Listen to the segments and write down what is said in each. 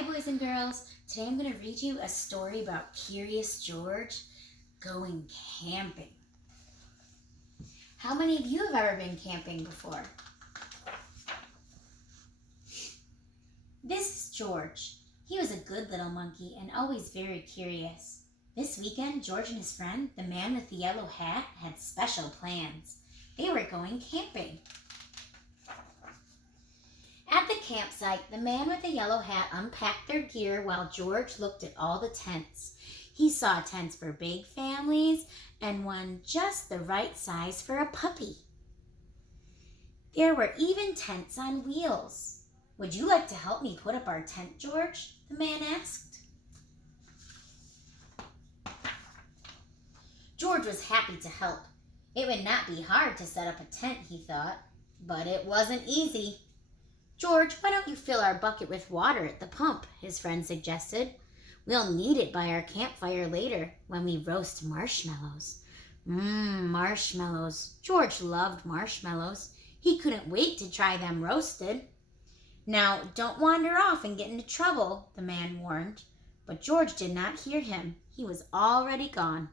Hi, boys and girls. Today I'm going to read you a story about Curious George going camping. How many of you have ever been camping before? This is George. He was a good little monkey and always very curious. This weekend, George and his friend, the man with the yellow hat, had special plans. They were going camping. At the campsite, the man with the yellow hat unpacked their gear while George looked at all the tents. He saw tents for big families and one just the right size for a puppy. There were even tents on wheels. "Would you like to help me put up our tent, George?" the man asked. George was happy to help. It would not be hard to set up a tent, he thought, but it wasn't easy. "George, why don't you fill our bucket with water at the pump?" his friend suggested. "We'll need it by our campfire later when we roast marshmallows." Marshmallows. George loved marshmallows. He couldn't wait to try them roasted. "Now, don't wander off and get into trouble," the man warned. But George did not hear him. He was already gone.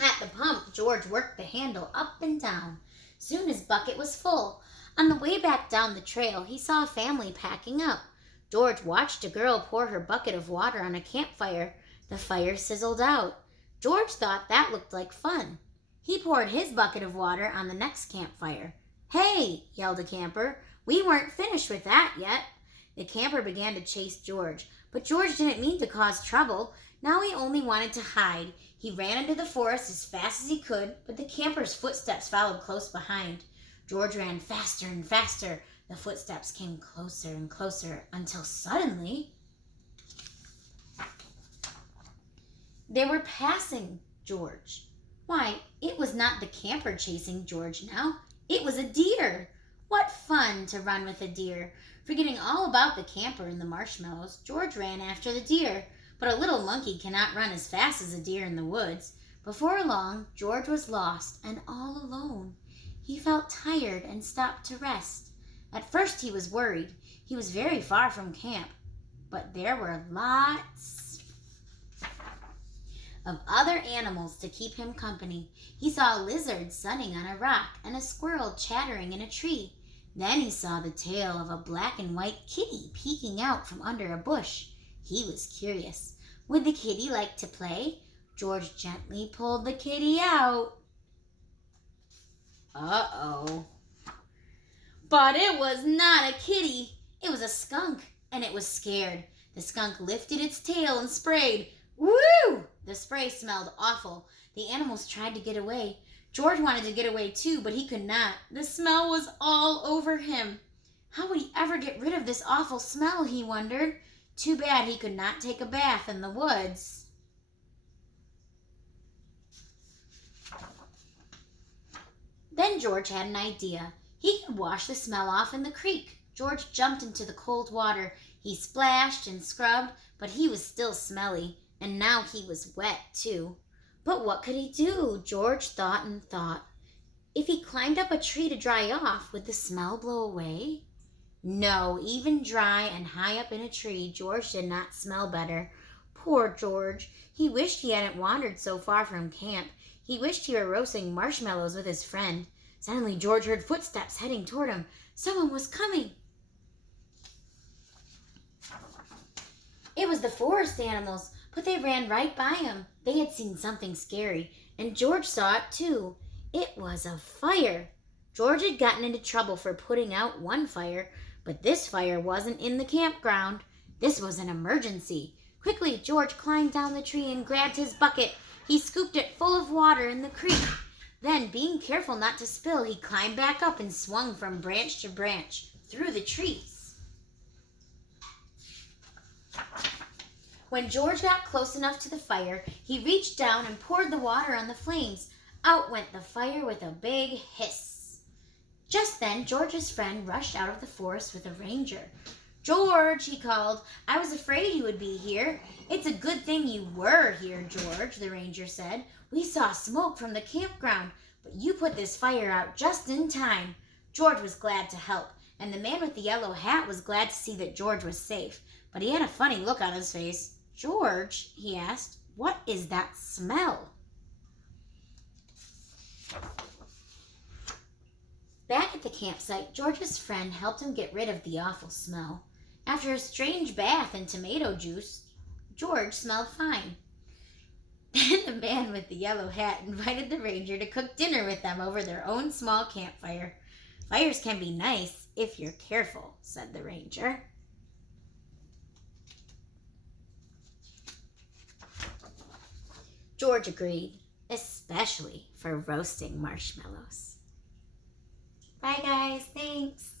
At the pump, George worked the handle up and down. Soon his bucket was full. On the way back down the trail, he saw a family packing up. George watched a girl pour her bucket of water on a campfire. The fire sizzled out. George thought that looked like fun. He poured his bucket of water on the next campfire. "Hey!" yelled a camper. "We weren't finished with that yet." The camper began to chase George, but George didn't mean to cause trouble. Now he only wanted to hide. He ran into the forest as fast as he could, but the camper's footsteps followed close behind. George ran faster and faster. The footsteps came closer and closer until suddenly they were passing George. Why, it was not the camper chasing George now. It was a deer. What fun to run with a deer. Forgetting all about the camper and the marshmallows, George ran after the deer. But a little monkey cannot run as fast as a deer in the woods. Before long, George was lost and all alone. He felt tired and stopped to rest. At first he was worried. He was very far from camp, but there were lots of other animals to keep him company. He saw a lizard sunning on a rock and a squirrel chattering in a tree. Then he saw the tail of a black and white kitty peeking out from under a bush. He was curious. Would the kitty like to play? George gently pulled the kitty out. Uh-oh. But it was not a kitty. It was a skunk, and it was scared. The skunk lifted its tail and sprayed. Woo! The spray smelled awful. The animals tried to get away. George wanted to get away too, but he could not. The smell was all over him. How would he ever get rid of this awful smell, he wondered. Too bad he could not take a bath in the woods. Then George had an idea. He could wash the smell off in the creek. George jumped into the cold water. He splashed and scrubbed, but he was still smelly, and now he was wet too. But what could he do? George thought and thought. If he climbed up a tree to dry off, would the smell blow away? No, even dry and high up in a tree, George did not smell better. Poor George. He wished he hadn't wandered so far from camp. He wished he were roasting marshmallows with his friend. Suddenly, George heard footsteps heading toward him. Someone was coming. It was the forest animals, but they ran right by him. They had seen something scary, and George saw it too. It was a fire. George had gotten into trouble for putting out one fire, but this fire wasn't in the campground. This was an emergency. Quickly, George climbed down the tree and grabbed his bucket. He scooped it full of water in the creek. Then, being careful not to spill, he climbed back up and swung from branch to branch through the trees. When George got close enough to the fire, he reached down and poured the water on the flames. Out went the fire with a big hiss. Just then, George's friend rushed out of the forest with a ranger. "George," he called, "I was afraid you would be here." "It's a good thing you were here, George," the ranger said. "We saw smoke from the campground, but you put this fire out just in time." George was glad to help, and the man with the yellow hat was glad to see that George was safe, but he had a funny look on his face. "George," he asked, "what is that smell?" Back at the campsite, George's friend helped him get rid of the awful smell. After a strange bath in tomato juice, George smelled fine. Then the man with the yellow hat invited the ranger to cook dinner with them over their own small campfire. "Fires can be nice if you're careful," said the ranger. George agreed, especially for roasting marshmallows. Bye guys, thanks.